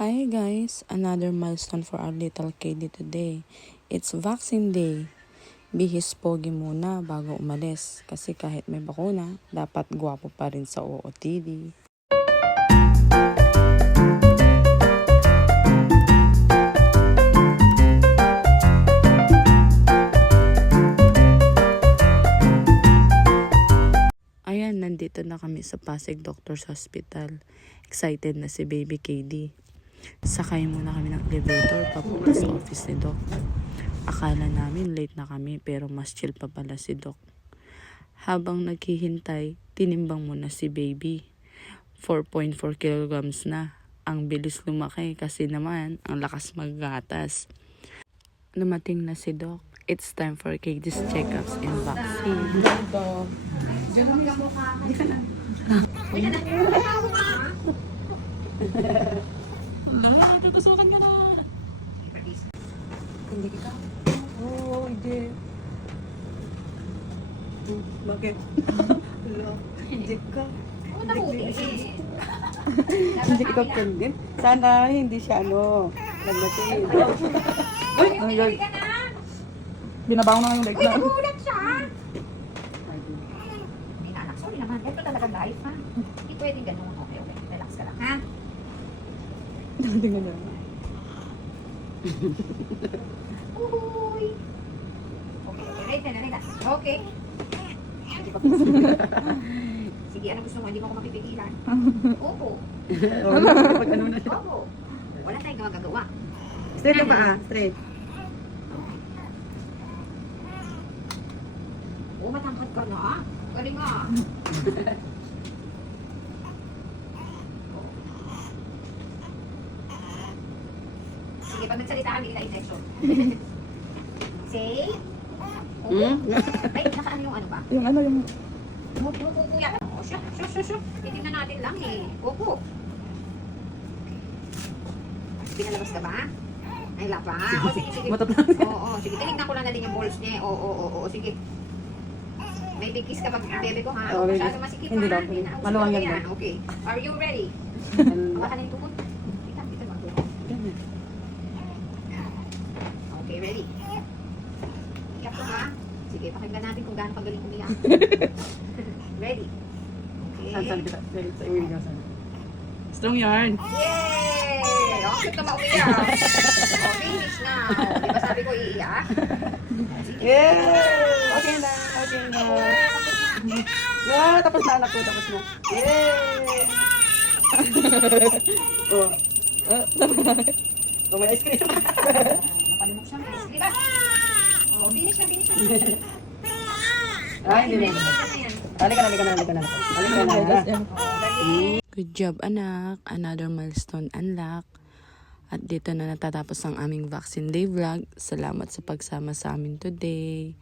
Hi guys, another milestone for our little KD today. It's vaccine day. Bihis pogi muna bago umalis kasi kahit may bakuna, dapat gwapo pa rin sa OOTD. Ayan, nandito na kami sa Pasig Doctors Hospital. Excited na si Baby KD. Sakay muna kami ng elevator papunta sa office ni Doc. Akala namin late na kami pero mas chill pa pala si Doc. Habang naghihintay, tinimbang muna si Baby. 4.4 kilograms na. Ang bilis lumaki kasi naman ang lakas maggatas. Dumating na si Doc. It's time for KD's checkups and vaccine. Tutusukan ka na. Hindi ka? Oo, hindi. Bakit? Hindi ka. Hindi ka pending. Sana hindi siya naglatin. Ay, Binabaw na yung leg na. Nagulat siya! Hindi na anak, sorry naman. Ito talagang life, ha? Hindi pwedeng ganun. Okay, relax ka lang, ha? Tingnan niya. Uhuy! Okay, ready na. Okay. Sige, ano gusto mo? Hindi mo ako mapipigilan. Opo. Opo. Wala tayong magagawa. straight ka pa straight. Oo, matangkad ka na, ah. Galing nga. Sige, pag nagsalita ka, hindi kita injection. Say? Opo. Ay, nakaano yung ano ba? Yung ano yung... Opo, kuya. Oh, sure. Titignan natin lang eh. Opo. Pinalabas ka ba? Ay, wala pa. O, sige. Matot lang. Oo, sige. Tinignan ko lang na din yung balls niya. Oo, sige. May big kiss ka pag bebe ko, ha? Oo, baby. Masyado masikip, Hindi ha? daw. Nausap Maluwang ko yan, Okay. Are you ready? Baka na yung tukod. Kita mo. Okay, ready? Iyak ko, ha? Sige, pakinggan natin kung gaano kagaling umiyak. Ready? Saan Okay. kita? Sa iwi ka saan? Strong yarn. Yay! Okay ka maumiyak. Finish na. Di ba sabi ko iiyak? Yeah! Okay na. Tapos na anak ko. Tapos na. Yay! Oh, may ice cream. Napalimok siya. Di ba? Finish na. Ay, hindi na. Halika na. Good job anak, another milestone unlock. At dito na natatapos ang aming Vaccine Day vlog. Salamat sa pagsama sa amin today.